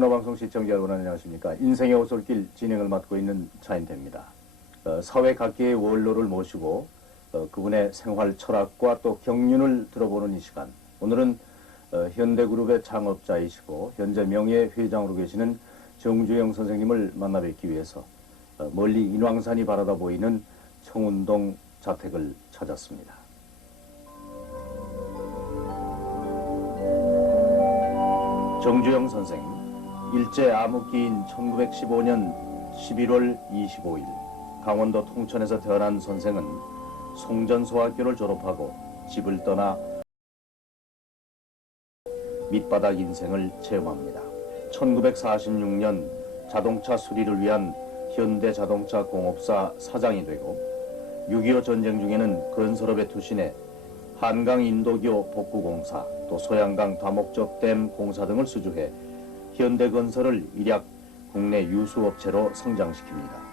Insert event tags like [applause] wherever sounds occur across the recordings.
문화방송 시청자 여러분 안녕하십니까. 인생의 오솔길 진행을 맡고 있는 차인태입니다. 어, 사회 각계의 원로를 모시고 어, 그분의 생활 철학과 또 경륜을 들어보는 이 시간. 오늘은 어, 현대그룹의 창업자이시고 현재 명예회장으로 계시는 정주영 선생님을 만나 뵙기 위해서 어, 멀리 인왕산이 바라다 보이는 청운동 자택을 찾았습니다. 정주영 선생, 일제 암흑기인 1915년 11월 25일 강원도 통천에서 태어난 선생은 송전소학교를 졸업하고 집을 떠나 밑바닥 인생을 체험합니다. 1946년 자동차 수리를 위한 현대자동차 공업사 사장이 되고 6.25 전쟁 중에는 건설업에 투신해 한강 인도교 복구공사, 또 소양강 다목적댐 공사 등을 수주해 현대건설을 일약 국내 유수업체로 성장시킵니다.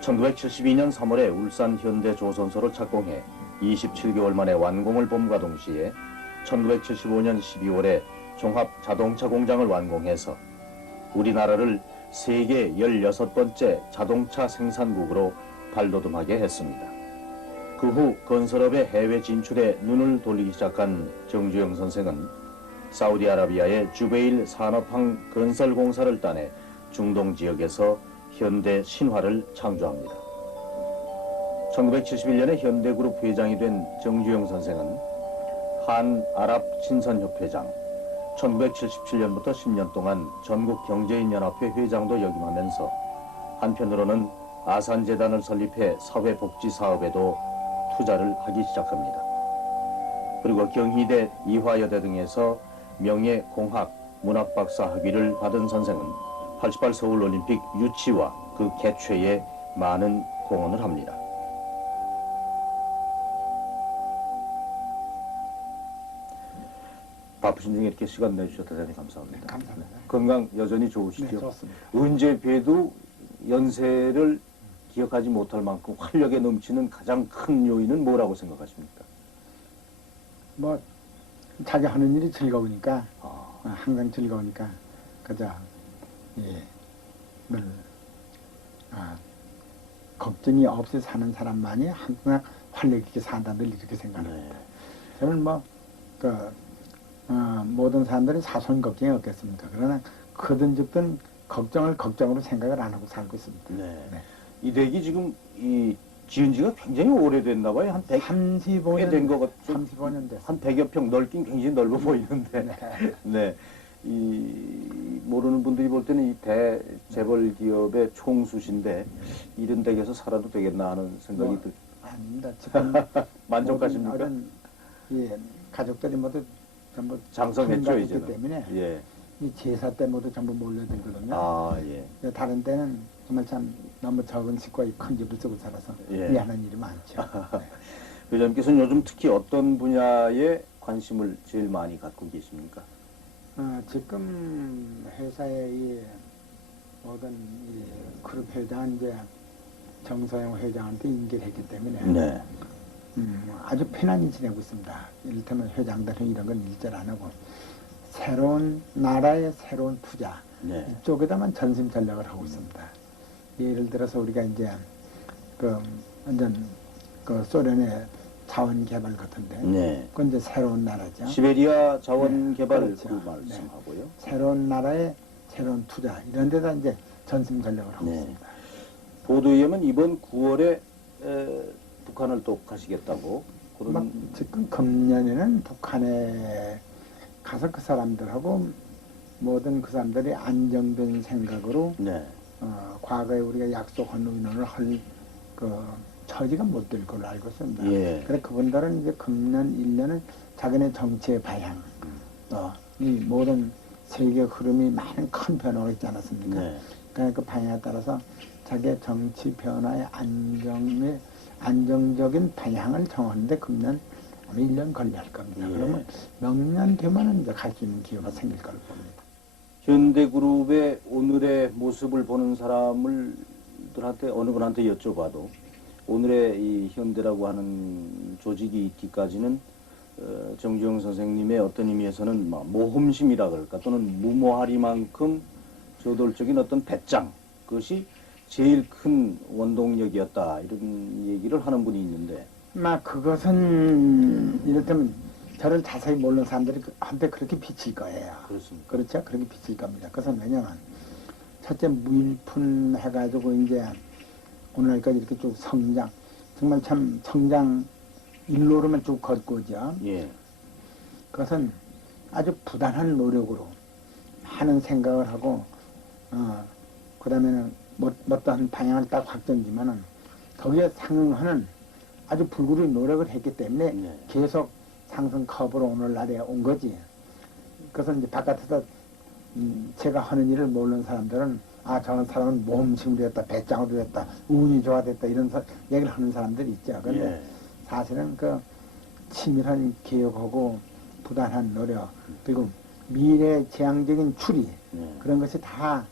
1972년 3월에 울산 현대조선소를 착공해 27개월 만에 완공을 봄과 동시에 1975년 12월에 종합 자동차 공장을 완공해서 우리나라를 세계 16번째 자동차 생산국으로 발돋움하게 했습니다. 그 후 건설업의 해외 진출에 눈을 돌리기 시작한 정주영 선생은 사우디아라비아의 주베일 산업항 건설 공사를 따내 중동 지역에서 현대 신화를 창조합니다. 1971년에 현대그룹 회장이 된 정주영 선생은 한 아랍 친선협회장, 1977년부터 10년 동안 전국 경제인연합회 회장도 역임하면서 한편으로는 아산재단을 설립해 사회복지 사업에도 투자를 하기 시작합니다. 그리고 경희대 이화여대 등에서 명예공학 문학박사 학위를 받은 선생은 88 서울올림픽 유치와 그 개최에 많은 공헌을 합니다. 바쁘신 중에 이렇게 시간 내주셔서 대단히 감사합니다. 감사합니다. 건강 여전히 네, 좋으시죠? 좋습니다. 언제 봬도 연세를 기억하지 못할 만큼 활력에 넘치는 가장 큰 요인은 뭐라고 생각하십니까? 뭐 자기 하는 일이 즐거우니까 아, 어, 항상 즐거우니까 그저 예, 늘 아, 걱정이 없이 사는 사람만이 항상 활력 있게 산다 늘 이렇게 생각합니다. 네. 저는 뭐 그 어, 모든 사람들이 사소한 걱정이 없겠습니까? 그러나 크든 죽든 걱정을 걱정으로 생각을 안 하고 살고 있습니다. 네. 네. 이 댁이 지금 이 지은 지가 굉장히 오래됐나 봐요. 한 100, 35년 된것 같죠? 35년 됐어요. 한 100여 평 넓긴 굉장히 넓어 보이는데. 네. [laughs] 네. 이 모르는 분들이 볼 때는 이 대 재벌 기업의 총수신데 이런 댁에서 살아도 되겠나 하는 생각이 뭐, 들. 아닙니다. 지금 [laughs] 만족하십니까? 어른, 예, 가족들이 모두 전부 장성했죠. 때문에 예. 이 제사 때 모두 전부 몰려들거든요. 아 예. 다른 때는 정말 참 너무 적은 식구와 이큰 집을 쓰고 살아서 예. 미안한 일이 많죠. [laughs] 네. 회장님께서는 요즘 특히 어떤 분야에 관심을 제일 많이 갖고 계십니까? 어, 지금 회사의 이 모든 이 그룹 회장은 이제 정서영 회장한테 인계를 했기 때문에 네. 음, 아주 편안히 지내고 있습니다. 이를테면 회장들은 이런 건 일절 안 하고 새로운 나라의 새로운 투자 네. 이쪽에다만 전심 전략을 하고 있습니다. 예를 들어서 우리가 이제 그 완전 그 소련의 자원 개발 같은데 네. 그건 이제 새로운 나라죠. 시베리아 자원 네, 개발 그렇죠. 그 말씀하고요. 새로운 나라의 새로운 투자 이런 데다 이제 전심 전략을 하고 네. 있습니다. 보도에 의하면 이번 9월에 에, 북한을 또 가시겠다고 그런 막 지금 금년에는 북한에 가서 그 사람들하고 모든 그 사람들이 안정된 생각으로 네. 어, 과거에 우리가 약속한 의논을 할 그 처지가 못 될 걸로 알고 있습니다. 예. 그래 그분들은 이제 금년 1년은 자기네 정치의 방향, 또 이 모든 세계 흐름이 많은 큰 변화가 있지 않았습니까? 네. 그러니까 그 방향에 따라서 자기의 정치 변화의 안정의 안정적인 방향을 정하는데 금년 아마 1년 걸릴 겁니다. 예. 그러면 명년 되면은 이제 갈 수 있는 기회가 생길 걸로 봅니다. 현대그룹의 오늘의 모습을 보는 사람들한테 어느 분한테 여쭤봐도 오늘의 이 현대라고 하는 조직이 있기까지는 어, 정주영 선생님의 어떤 의미에서는 뭐 모험심이라 그럴까 또는 무모하리만큼 저돌적인 어떤 배짱 그것이 제일 큰 원동력이었다 이런 얘기를 하는 분이 있는데. 막 그것은 이를테면 저를 자세히 모르는 사람들이 그- 한테 그렇게 비칠 거예요. 그렇습니까? 그렇죠? 그렇게 비칠 겁니다. 그것은 왜냐면 첫째 무일푼 해가지고 이제 오늘까지 이렇게 쭉 성장 정말 참 성장 일로로만 쭉 걷고죠. 예, 그것은 아주 부단한 노력으로 많은 생각을 하고 어, 그 다음에는 뭐, 어떠한 방향을 딱 확정지만은 거기에 상응하는 아주 불구리 노력을 했기 때문에 네. 계속 상승 컵으로 오늘날에 온 거지. 그것은 이제 바깥에서 음, 제가 하는 일을 모르는 사람들은 아 저런 사람은 모험심이 됐다, 배짱으로 됐다, 운이 좋아됐다 이런 사- 얘기를 하는 사람들이 있죠. 근데 예, 사실은 그 치밀한 개혁하고 부단한 노력 그리고 미래 지향적인 추리 예. 그런 것이 다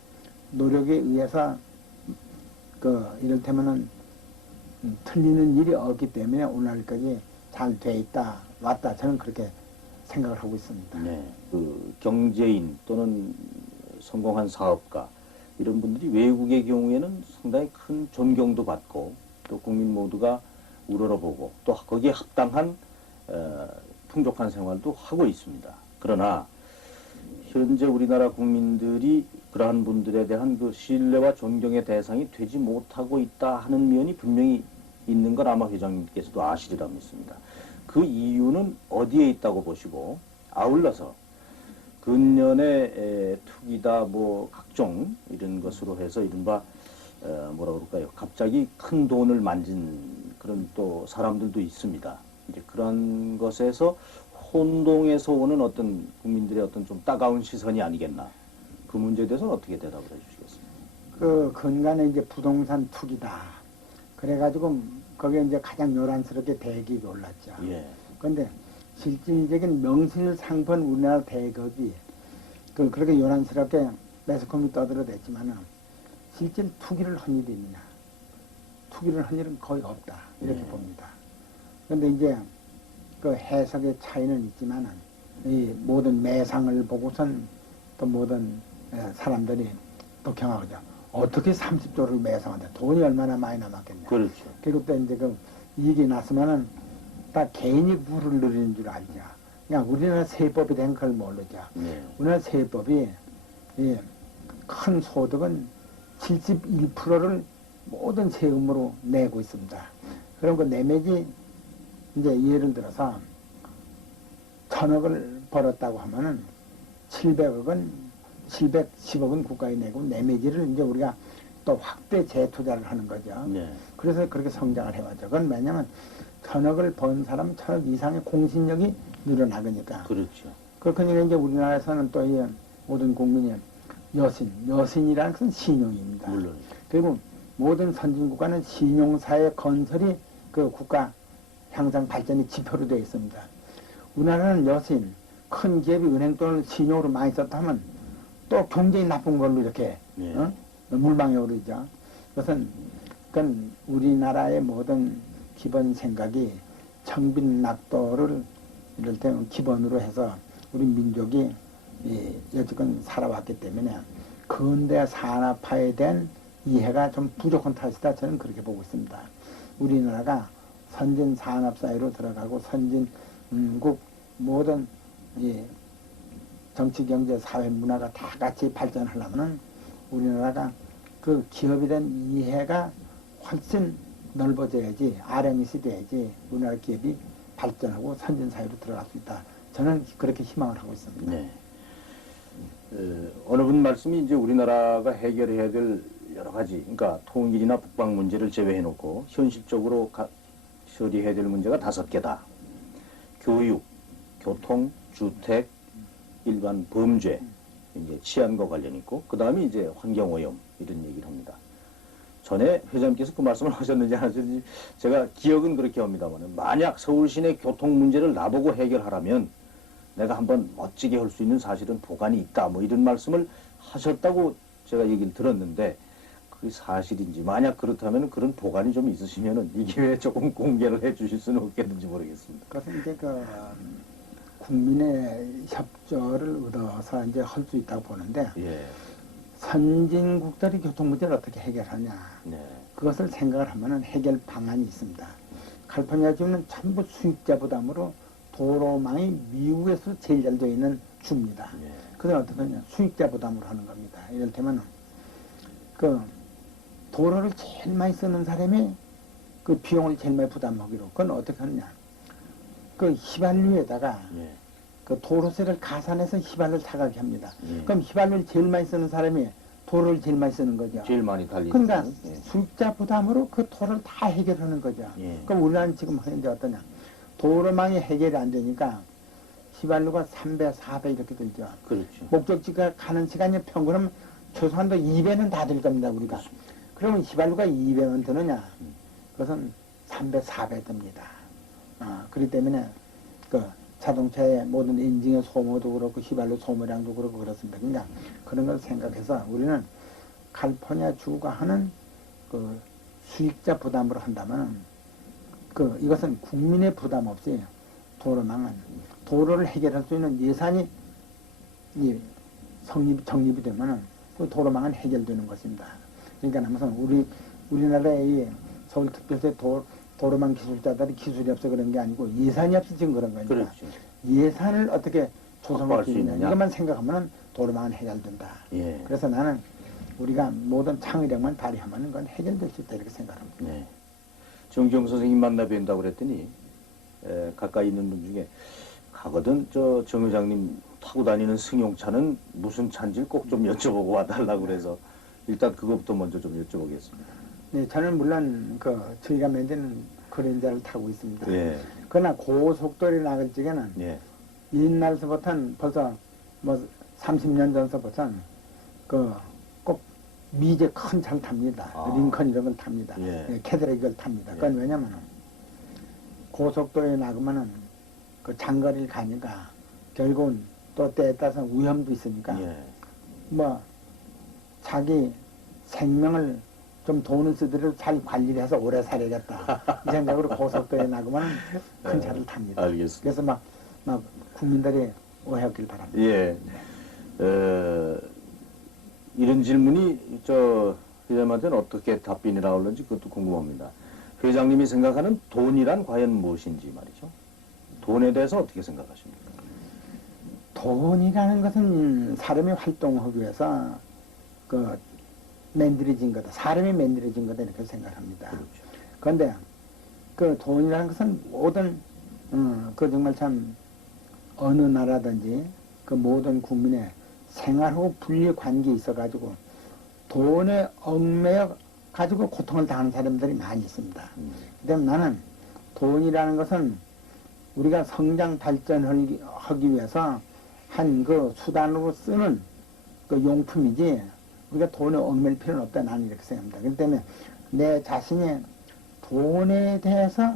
노력에 의해서 그 이를테면은 음, 틀리는 일이 없기 때문에 오늘까지 잘 돼 있다 왔다 저는 그렇게 생각을 하고 있습니다. 네, 그 경제인 또는 성공한 사업가 이런 분들이 외국의 경우에는 상당히 큰 존경도 받고 또 국민 모두가 우러러보고 또 거기에 합당한 어, 풍족한 생활도 하고 있습니다. 그러나 현재 우리나라 국민들이 그러한 분들에 대한 그 신뢰와 존경의 대상이 되지 못하고 있다 하는 면이 분명히 있는 걸 아마 회장님께서도 아시리라 믿습니다. 그 이유는 어디에 있다고 보시고 아울러서 근년에 에, 투기다 뭐 각종 이런 것으로 해서 이른바 어, 뭐라 그럴까요? 갑자기 큰 돈을 만진 그런 또 사람들도 있습니다. 이제 그런 것에서 혼동에서 오는 어떤 국민들의 어떤 좀 따가운 시선이 아니겠나. 그 문제에 대해서는 어떻게 대답을 해주시겠습니까? 그 근간에 이제 부동산 투기다. 그래가지고 거기에 이제 가장 요란스럽게 대기가 올랐죠. 예, 그런데 실질적인 명실상부한 우리나라 대기업이 그 그렇게 요란스럽게 매스컴이 떠들어댔지만은 실제 투기를 한 일이 있냐? 투기를 한 일은 거의 없다 이렇게 네. 봅니다. 그런데 이제 그 해석의 차이는 있지만은 이 모든 매상을 보고선 또 모든 에, 사람들이 또 경하죠. 어떻게 30조를 매상한다? 돈이 얼마나 많이 남았겠냐? 그렇죠. 그리고 또 이제 그 이익이 났으면은 딱 개인이 부를 누리는 줄 알죠. 그냥 우리나라 세법에 대한 걸 모르죠. 네, 우리나라 세법이 이큰 소득은 71%를 모든 세금으로 내고 있습니다. 그럼 그 내매지 이제 예를 들어서 천억을 벌었다고 하면은 700억은 710억은 국가에 내고 내매지를 이제 우리가 또 확대 재투자를 하는 거죠. 네, 그래서 그렇게 성장을 해왔죠. 그건 왜냐면 천억을 번 사람 천억 이상의 공신력이 늘어나거니까. 그렇죠. 그렇거니까 이제 우리나라에서는 또 이 모든 국민이 여신, 여신이라는 것은 신용입니다. 물론. 그리고 모든 선진 국가는 신용사회 건설이 그 국가 향상 발전의 지표로 되어 있습니다. 우리나라는 여신, 큰 기업이 은행 돈을 신용으로 많이 썼다면 또 경쟁이 나쁜 걸로 이렇게 네. 어? 물망에 오르죠. 그것은 그건 우리나라의 모든 기본 생각이 청빈낙도를 이럴 때 기본으로 해서 우리 민족이 이 여지껏 살아왔기 때문에 근대 산업화에 대한 이해가 좀 부족한 탓이다 저는 그렇게 보고 있습니다. 우리나라가 선진 산업 사회로 들어가고 선진국 모든 이 정치, 경제, 사회, 문화가 다 같이 발전하려면은 우리나라가 그 기업에 대한 이해가 훨씬 넓어져야지 아량이시 돼야지 우리나라 기업이 발전하고 선진 사회로 들어갈 수 있다. 저는 그렇게 희망을 하고 있습니다. 네. 어, 어느 분 말씀이 이제 우리나라가 해결해야 될 여러 가지, 그러니까 통일이나 북방 문제를 제외해 놓고 현실적으로 가, 처리해야 될 문제가 다섯 개다. 교육, 교통, 주택, 일반 범죄, 이제 치안과 관련 있고, 그 다음에 이제 환경오염 이런 얘기를 합니다. 전에 회장님께서 그 말씀을 [laughs] 하셨는지 안 하셨는지 제가 기억은 그렇게 합니다만 만약 서울 시내 교통 문제를 나보고 해결하라면 내가 한번 멋지게 할 수 있는 사실은 도관이 있다 뭐 이런 말씀을 하셨다고 제가 얘기를 들었는데 그게 사실인지 만약 그렇다면 그런 보관이 좀 있으시면은 이 기회에 조금 공개를 해 주실 수는 없겠는지 모르겠습니다. 그것은 이제 그 국민의 협조를 얻어서 이제 할 수 있다고 보는데 예. 선진 국들이 교통 문제를 어떻게 해결하냐 네. 그것을 생각을 하면은 해결 방안이 있습니다. 칼포니아 주는 전부 수익자 부담으로 도로망이 미국에서 제일 잘 되어 있는 주입니다. 예. 그건 어떻게 하냐 수익자 부담으로 하는 겁니다. 이를테면 그 도로를 제일 많이 쓰는 사람이 그 비용을 제일 많이 부담하기로 그건 어떻게 하느냐 그 휘발유에다가 예. 그 도로세를 가산해서 휘발유를 사가게 합니다. 예. 그럼 휘발유를 제일 많이 쓰는 사람이 도로를 제일 많이 쓰는 거죠. 제일 많이 달리는 그러니까? 예. 수익자 부담으로 그 도로를 다 해결하는 거죠. 예. 그럼 우리나라는 지금 현재 어떠냐? 도로망이 해결이 안 되니까 휘발유가 3배, 4배 이렇게 들죠. 그렇죠. 목적지가 가는 시간이 평균은 최소한도 2배는 다 들 겁니다, 우리가. 그러면 휘발유가 2배면 드느냐? 음. 그것은 3배, 4배 듭니다. 아, 그렇기 때문에 그 자동차의 모든 엔진의 소모도 그렇고 휘발유 소모량도 그렇고 그렇습니다. 그러니까 그런 걸 생각해서 우리는 칼포니아 주가 하는 그 수익자 부담으로 한다면 그 이것은 국민의 부담 없이 도로망은 도로를 해결할 수 있는 예산이 이 성립 정립이 되면은 그 도로망은 해결되는 것입니다. 그러니까 아무튼 우리 우리나라의 이 서울특별시 도, 도로망 기술자들이 기술이 없어 그런 게 아니고 예산이 없어 지금 그런 거니까 그렇죠. 예산을 어떻게 조성할 수수 있느냐. 이것만 생각하면 도로망은 해결된다. 예. 그래서 나는 우리가 모든 창의력만 발휘하면 그건 해결될 수 있다 이렇게 생각합니다. 네. 정경 선생님 만나 뵌다고 그랬더니 에, 가까이 있는 분 중에 가거든 저 정 회장님 타고 다니는 승용차는 무슨 차인지 꼭 좀 여쭤보고 와달라고 그래서 일단 그것부터 먼저 좀 여쭤보겠습니다. 네, 저는 물론 그 저희가 만드는 그랜저를 타고 있습니다. 예. 그러나 고속도로에 나갈 적에는 예. 옛날서부터는 벌써 뭐 30년 전서부터는 그꼭 미제 큰 차를 탑니다. 아. 링컨 이런 걸 탑니다. 예. 예, 캐드렉을 탑니다. 그건 예. 왜냐면은 고속도로에 나가면은 그 장거리를 가니까 결국은 또 때에 따라서 위험도 있으니까 예. 뭐 자기 생명을 좀 돈을 쓰더라도 잘 관리를 해서 오래 살아야겠다. 이 생각으로 고속도로에 나가면 큰 예, 차를 탑니다. 알겠습니다. 그래서 막, 막 국민들이 오해하길 바랍니다. 예. 어, 이런 질문이 저 회장님한테는 어떻게 답변이 나올는지 그것도 궁금합니다. 회장님이 생각하는 돈이란 과연 무엇인지 말이죠. 돈에 대해서 어떻게 생각하십니까? 돈이라는 것은 사람이 활동하기 위해서 그 만들어진 거다. 사람이 만들어진 거다 이렇게 생각합니다. 그렇죠. 그런데 그 돈이라는 것은 모든 어, 그 정말 참 어느 나라든지 그 모든 국민의 생활하고 분리 관계에 있어 가지고 돈에 얽매여 가지고 고통을 당하는 사람들이 많이 있습니다. 음, 그다음 나는 돈이라는 것은 우리가 성장 발전하기 하기 위해서 한 그 수단으로 쓰는 그 용품이지 우리가 돈에 얽매일 필요는 없다 나는 이렇게 생각합니다. 그렇기 때문에 내 자신이 돈에 대해서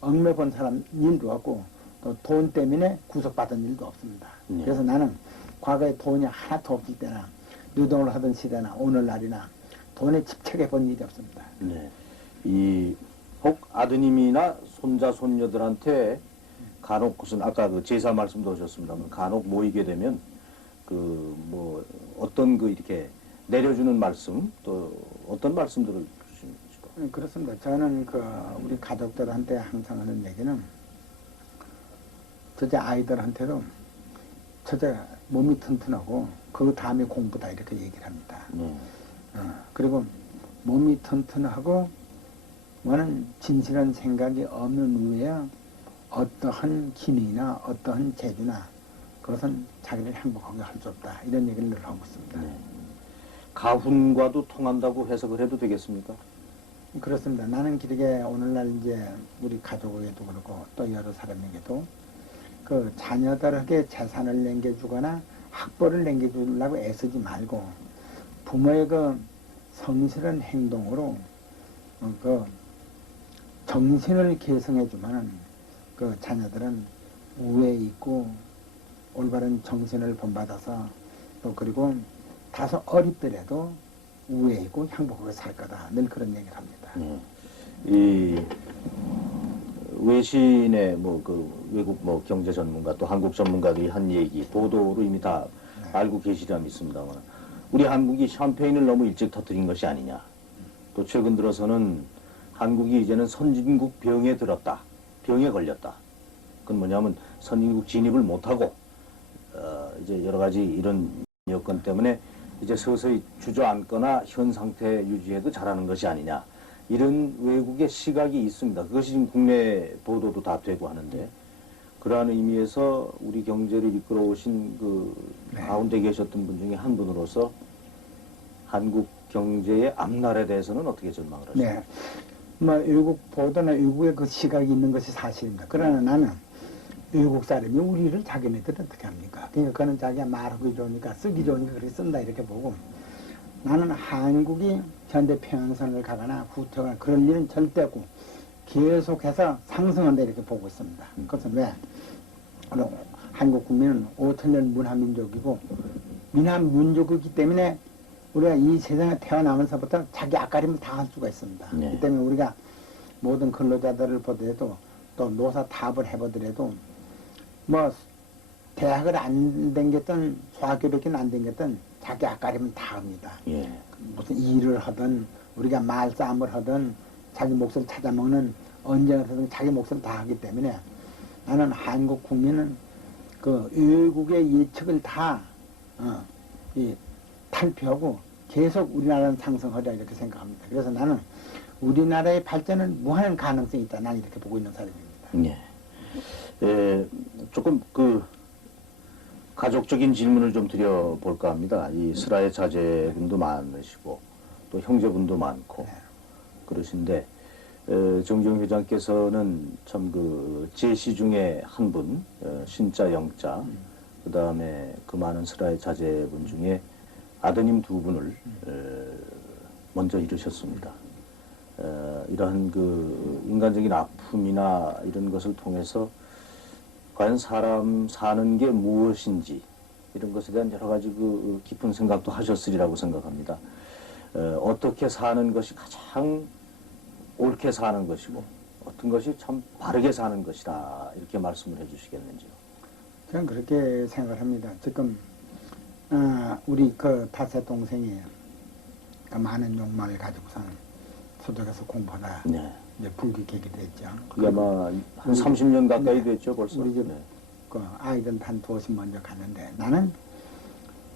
얽매본 사람 일도 없고 또 돈 때문에 구속받은 일도 없습니다. 네. 그래서 나는 과거에 돈이 하나도 없을 때나 노동을 하던 시대나 오늘날이나 돈에 집착해 본 일이 없습니다. 네. 이, 혹 아드님이나 손자, 손녀들한테 간혹 무슨 아까 그 제사 말씀도 하셨습니다만 간혹 모이게 되면 그 뭐 어떤 그 이렇게 내려주는 말씀 또 어떤 말씀들을 주십니까? 음, 그렇습니다. 저는 그 우리 가족들한테 항상 하는 얘기는 저제 아이들한테도 저제 몸이 튼튼하고 그 다음에 공부다 이렇게 얘기를 합니다. 네. 어, 그리고 몸이 튼튼하고 뭐는 진실한 생각이 없는 후에 어떠한 기능이나 어떠한 재주나 그것은 자기를 행복하게 할 수 없다 이런 얘기를 늘 하고 있습니다. 네. 가훈과도 통한다고 해석을 해도 되겠습니까? 그렇습니다. 나는 길게 오늘날 이제 우리 가족에게도 그렇고 또 여러 사람에게도 그 자녀들에게 재산을 남겨주거나 학벌을 남겨주려고 애쓰지 말고 부모의 그 성실한 행동으로 어, 그 정신을 개성해주면은 그 자녀들은 우에 있고 올바른 정신을 본받아서 또 그리고 다소 어립더라도 우애에 있고 행복하게 살 거다. 늘 그런 얘기를 합니다. 예. 이 외신의 뭐 그 외국 뭐 경제 전문가 또 한국 전문가들이 한 얘기 보도로 이미 다 네. 알고 계시리라 믿습니다만 우리 한국이 샴페인을 너무 일찍 터뜨린 것이 아니냐. 또 최근 들어서는 한국이 이제는 선진국 병에 들었다. 병에 걸렸다. 그건 뭐냐면 선진국 진입을 못하고 어, 이제 여러 가지 이런 여건 때문에 이제 서서히 주저앉거나 현 상태 유지해도 잘하는 것이 아니냐. 이런 외국의 시각이 있습니다. 그것이 지금 국내 보도도 다 되고 하는데 그러한 의미에서 우리 경제를 이끌어 오신 그 네. 가운데 계셨던 분 중에 한 분으로서 한국 경제의 앞날에 대해서는 어떻게 전망을 하십니까? 네. 뭐 외국 보도나 외국의 그 시각이 있는 것이 사실입니다. 그러나 나는 외국 사람이 우리를 자기네들은 어떻게 합니까? 그러니까 그는 자기가 말하기 좋으니까 쓰기 좋으니까 그렇게 쓴다 이렇게 보고 나는 한국이 현대 평양선을 가거나 후퇴하거나 그럴 일은 절대 없고 계속해서 상승한다 이렇게 보고 있습니다. 그것은 왜? 한국 국민은 5천년 문화민족이고 민화민족이기 때문에 우리가 이 세상에 태어나면서부터 자기 앞가림을 다 할 수가 있습니다. 네. 그렇기 때문에 우리가 모든 근로자들을 보더라도 또 노사 타업을 해보더라도 뭐 대학을 안 댕겼던 소학교육은 안 댕겼던 자기 앞가림은 다 합니다. 예. 무슨 일을 하든 우리가 말싸움을 하든 자기 몫을 찾아먹는 언제든 자기 몫을 다 하기 때문에 나는 한국 국민은 그 외국의 예측을 다 어, 이, 탈피하고 계속 우리나라는 상승하자 이렇게 생각합니다. 그래서 나는 우리나라의 발전은 무한 가능성이 있다. 나는 이렇게 보고 있는 사람입니다. 예. 에, 조금 그 가족적인 질문을 좀 드려볼까 합니다. 이 슬아의 자제분도 많으시고 또 형제분도 많고 네. 그러신데 에, 정정 회장께서는 참 그 제시 중에 한 분, 어, 신자 영자, 그 다음에 그 많은 슬아의 자제분 중에 아드님 두 분을 에, 먼저 이루셨습니다. 에, 이러한 그 인간적인 아픔이나 이런 것을 통해서 과연 사람 사는 게 무엇인지 이런 것에 대한 여러 가지 그 깊은 생각도 하셨으리라고 생각합니다. 어, 어떻게 사는 것이 가장 옳게 사는 것이고 어떤 것이 참 바르게 사는 것이다 이렇게 말씀을 해주시겠는지요. 저는 그렇게 생각을 합니다. 지금 아, 우리 그 다섯 동생이 그 많은 욕망을 가지고서는 소득에서 공부하다 네. 이제 불귀객이 됐죠. 그게 아마 한 30년 가까이 됐죠 벌써. 우리 집 네. 그 아이들 한 두어씩 먼저 갔는데 나는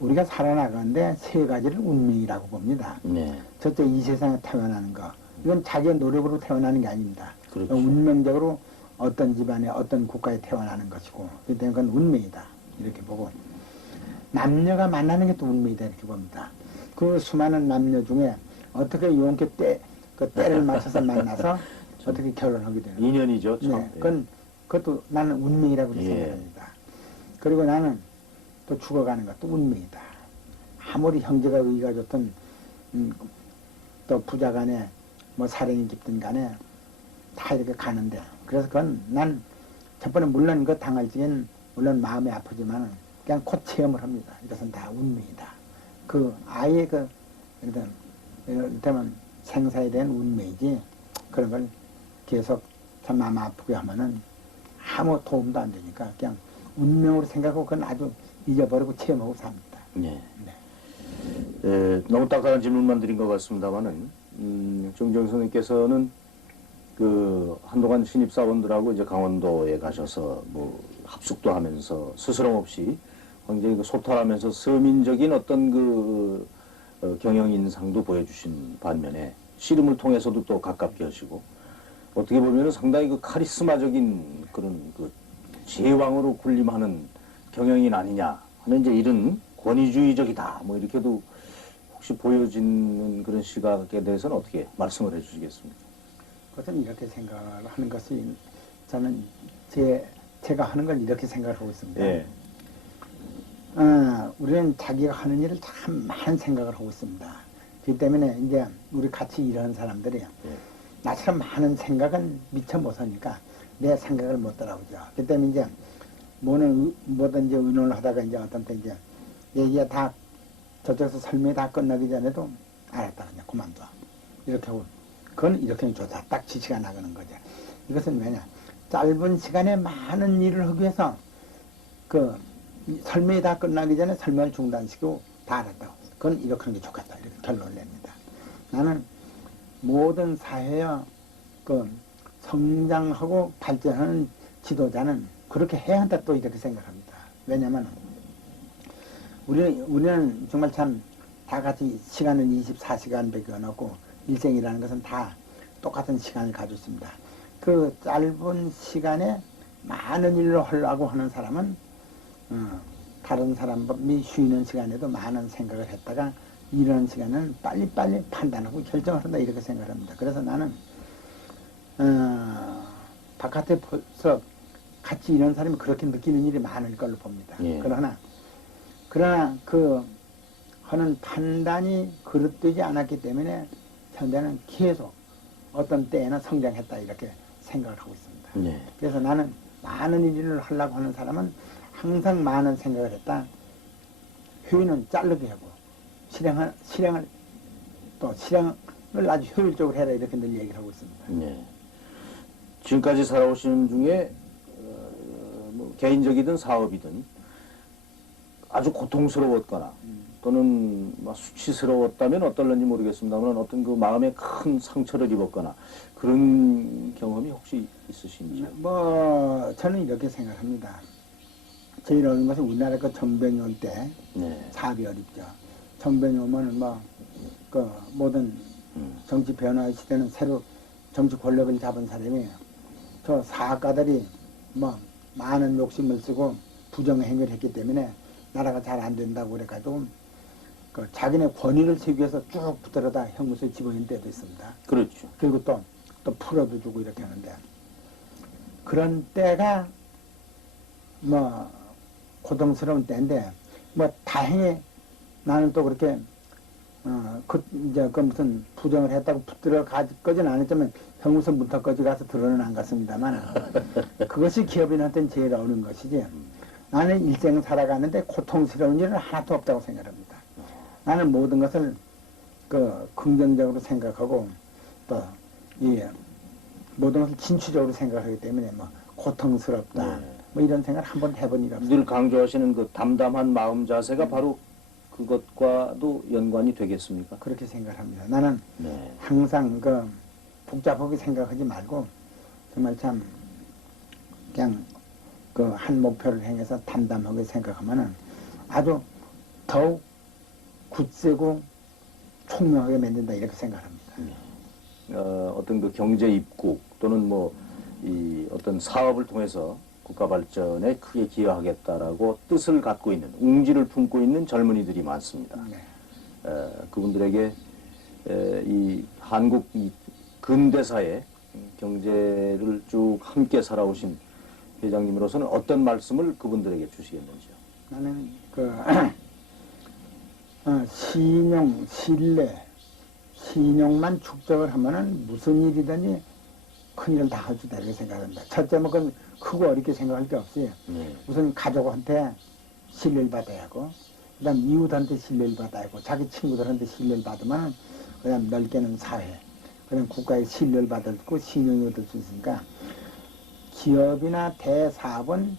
우리가 살아나가는데 세 가지를 운명이라고 봅니다. 네. 첫째 이 세상에 태어나는 거 이건 자기의 노력으로 태어나는 게 아닙니다. 그렇죠. 운명적으로 어떤 집안에 어떤 국가에 태어나는 것이고 때문에 그건 운명이다 이렇게 보고 남녀가 만나는 게 또 운명이다 이렇게 봅니다. 그 수많은 남녀 중에 어떻게 용케 때, 그 때를 맞춰서 만나서 [laughs] 어떻게 결혼하게 되는 인연이죠. 참. 네, 그건 그것도 나는 운명이라고 예. 생각합니다. 그리고 나는 또 죽어가는 것도 운명이다. 아무리 형제가 의가 좋든 음, 또 부자 간에 뭐 사랑이 깊든 간에 다 이렇게 가는데 그래서 그건 난 첫 번에 물론 그 당할 적엔 물론 마음이 아프지만 그냥 곧 체험을 합니다. 이것은 다 운명이다. 그 아예 그 일단 이를테면 생사에 대한 운명이지 그런 걸 계속 참 마음 아프게 하면은 아무 도움도 안 되니까 그냥 운명으로 생각하고 그건 아주 잊어버리고 체험하고 삽니다. 네. 네. 에, 너무 딱딱한 질문만 드린 것 같습니다만은 음, 정정 선생님께서는 그 한동안 신입 사원들하고 이제 강원도에 가셔서 뭐 합숙도 하면서 스스럼 없이 굉장히 그 소탈하면서 서민적인 어떤 그 어, 경영 인상도 보여주신 반면에 씨름을 통해서도 또 가깝게 하시고 어떻게 보면은 상당히 그 카리스마적인 그런 그 제왕으로 군림하는 경영인 아니냐 하는 이제 이런 권위주의적이다 뭐 이렇게도 혹시 보여지는 그런 시각에 대해서는 어떻게 말씀을 해주시겠습니까? 그것은 이렇게 생각을 하는 것이 저는 제 제가 하는 걸 이렇게 생각을 하고 있습니다. 예. 아, 우리는 자기가 하는 일을 참 많은 생각을 하고 있습니다. 그렇기 때문에 이제 우리 같이 일하는 사람들이 예. 나처럼 많은 생각은 미처 못 하니까 내 생각을 못 따라오죠. 그렇기 때문에 이제 뭐는 뭐든지 의논을 하다가 이제 어떤 때 이제 얘기가 다 저쪽에서 설명이 다 끝나기 전에도 알았다 그냥 그만둬 이렇게 하고 그건 이렇게 좋다 딱 지시가 나가는 거죠 이것은 왜냐 짧은 시간에 많은 일을 하기 위해서 그이 설명이 다 끝나기 전에 설명을 중단시키고 다 알았다고 그건 이렇게 하는 게 좋겠다. 이렇게 결론을 냅니다. 나는 모든 사회의 그 성장하고 발전하는 지도자는 그렇게 해야 한다 또 이렇게 생각합니다. 왜냐면 우리는, 우리는 정말 참 다 같이 시간은 24시간밖에 안 없고 일생이라는 것은 다 똑같은 시간을 가지고 있습니다. 그 짧은 시간에 많은 일을 하려고 하는 사람은 어, 다른 사람이 쉬는 시간에도 많은 생각을 했다가 일하는 시간은 빨리빨리 판단하고 결정을 한다 이렇게 생각합니다. 그래서 나는 어, 바깥에 벌써 같이 일하는 사람이 그렇게 느끼는 일이 많을 걸로 봅니다. 예. 그러나 그러나 그 하는 판단이 그릇되지 않았기 때문에 현재는 계속 어떤 때에는 성장했다 이렇게 생각을 하고 있습니다. 네. 그래서 나는 많은 일을 하려고 하는 사람은 항상 많은 생각을 했다. 효율은 자르게 하고 실행을 실행을 또 실행을 아주 효율적으로 해라 이렇게 늘 얘기를 하고 있습니다. 네. 지금까지 살아오신 중에 어, 뭐 개인적이든 사업이든 아주 고통스러웠거나 또는 막 수치스러웠다면 어떨는지 모르겠습니다만 어떤 그 마음에 큰 상처를 입었거나 그런 경험이 혹시 있으신지요? 뭐 저는 이렇게 생각합니다. 제일 어려운 것은 우리나라 그올때 네. 사업이 어렵죠. 전변이 오면은 뭐그 모든 음. 정치 변화 시대는 새로 정치 권력을 잡은 사람이 저 사학가들이 뭐 많은 욕심을 쓰고 부정 행위를 했기 때문에 나라가 잘 안 된다고 그래가지고 그 자기네 권위를 세우기 위해서 쭉 붙들어다 형무소에 집어넣은 때도 있습니다. 그렇죠. 그리고 또, 또 풀어도 주고 이렇게 하는데 그런 때가 뭐 고통스러운 때인데 뭐 다행히 나는 또 그렇게 어, 그, 이제 그 무슨 부정을 했다고 붙들어 안 했지만 형무소 문턱까지 가서 들어는 안 갔습니다만 그것이 기업인한테는 제일 어려운 것이지 나는 일생 살아가는데 고통스러운 일은 하나도 없다고 생각합니다. 나는 모든 것을 그 긍정적으로 생각하고 또 이 모든 것을 진취적으로 생각하기 때문에 뭐 고통스럽다 네. 뭐 이런 생각을 한번 해본 일이 없어요. 늘 강조하시는 그 담담한 마음 자세가 바로 그것과도 연관이 되겠습니까? 그렇게 생각합니다. 나는 네. 항상 그 복잡하게 생각하지 말고 정말 참 그냥 그 한 목표를 향해서 담담하게 생각하면은 아주 더욱 굳세고 총명하게 만든다 이렇게 생각합니다. 어, 어떤 그 경제 입국 또는 뭐 이 어떤 사업을 통해서 국가 발전에 크게 기여하겠다라고 뜻을 갖고 있는 웅지를 품고 있는 젊은이들이 많습니다. 네. 에, 그분들에게 에, 이 한국 이 근대사의 경제를 쭉 함께 살아오신 회장님으로서는 어떤 말씀을 그분들에게 주시겠는지요? 나는 그 [clears throat] 어, 신용, 신뢰, 신용만 축적을 하면은 무슨 일이든지 큰 일을 다할 수 있다 이렇게 생각합니다. 첫째 뭐 그건 크고 어렵게 생각할 게 없이 네. 우선 가족한테 신뢰를 받아야 하고 그다음 이웃한테 신뢰를 받아야 하고 자기 친구들한테 신뢰를 받으면 그다음 넓게는 사회 그다음 국가의 신뢰를 받고 신용이 얻을 수 있으니까 기업이나 대사업은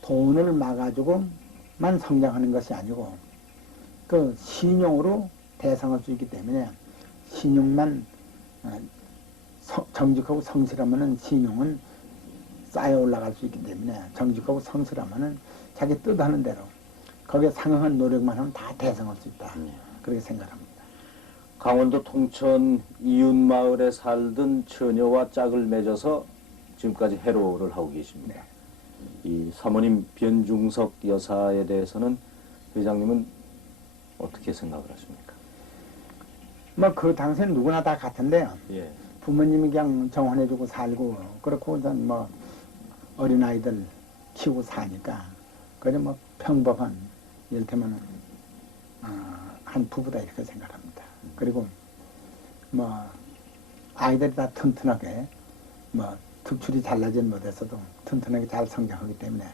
돈을 막아주고만 성장하는 것이 아니고 그 신용으로 대상할 수 있기 때문에 신용만 어, 성- 정직하고 성실하면은 신용은 쌓여 올라갈 수 있기 때문에 정직하고 성실하면은 자기 뜻하는 대로 거기에 상응한 노력만 하면 다 대성할 수 있다. 네. 그렇게 생각합니다. 강원도 통천 이웃마을에 살던 처녀와 짝을 맺어서 지금까지 해로를 하고 계십니다. 이 사모님 변중석 여사에 대해서는 회장님은 어떻게 생각을 하십니까? 뭐 그 당시에는 누구나 다 같은데요. 예. 부모님이 그냥 정원해주고 살고 그렇고 전뭐 어린아이들 키우고 사니까 그냥 뭐 평범한 이를테면 어, 한 부부다 이렇게 생각합니다. 그리고 뭐 아이들이 다 튼튼하게 뭐 특출이 잘나진 못해서도 튼튼하게 잘 성장하기 때문에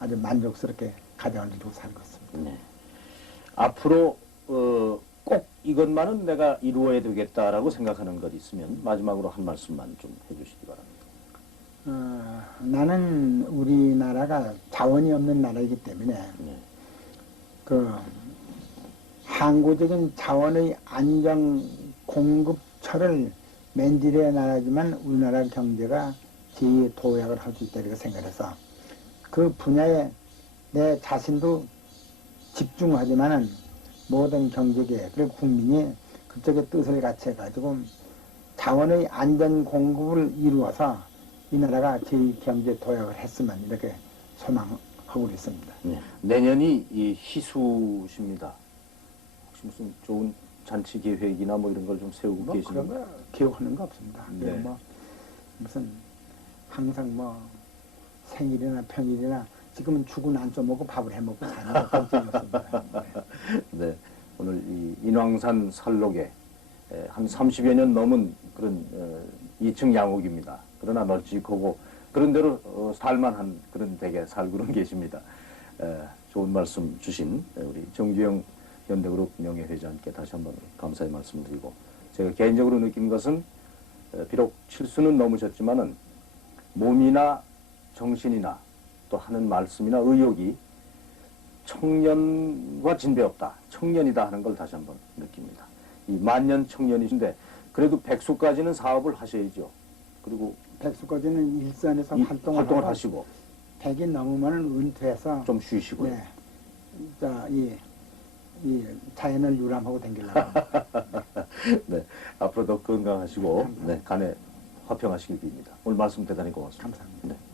아주 만족스럽게 가정을 이루고 살고 있습니다. 네. 앞으로 어, 꼭 이것만은 내가 이루어야 되겠다라고 생각하는 것 있으면 마지막으로 한 말씀만 좀 해주시기 바랍니다. 어, 나는 우리나라가 자원이 없는 나라이기 때문에 네. 그 항구적인 자원의 안정 공급처를 맨질의 나라지만 우리나라 경제가 제 도약을 할 수 있다 이렇게 생각해서 그 분야에 내 자신도 집중하지만은 모든 경제계 그리고 국민이 그쪽에 뜻을 같이 해가지고 자원의 안전 공급을 이루어서 이 나라가 제 경제 도약을 했으면 이렇게 소망하고 있습니다. 네. 내년이 이 희수십니다. 혹시 무슨 좋은 잔치 계획이나 뭐 이런 걸 좀 세우고 뭐 계시는 그런 거 기억하는 거 없습니다. 네. 뭐 무슨 항상 뭐 생일이나 평일이나 지금은 죽은 안 써먹고 밥을 해먹고 사는 거 걱정이 없습니다. 네. 네, 오늘 이 인왕산 산록에 에, 한 30여 년 넘은 그런 어, 2층 양옥입니다. 그러나 널찍하고 그런 대로 어, 살만한 그런 댁에 살고는 [laughs] 계십니다. 에, 좋은 말씀 주신 우리 정주영 현대그룹 명예회장께 다시 한번 감사의 말씀 드리고 제가 개인적으로 느낀 것은 에, 비록 칠수는 넘으셨지만은 몸이나 정신이나 또 하는 말씀이나 의욕이 청년과 진배 없다. 청년이다 하는 걸 다시 한번 느낍니다. 이 만년 청년이신데 그래도 백수까지는 사업을 하셔야죠. 그리고 백수까지는 일선에서 이 활동을, 활동을 하고 하시고 백이 넘으면 은퇴해서 좀 쉬시고요. 네, 자, 이, 이 자연을 유람하고 합니다. [laughs] 네, 앞으로 더 건강하시고 감사합니다. 네, 간에 화평하시길 빕니다. 오늘 말씀 대단히 고맙습니다. 감사합니다. 네.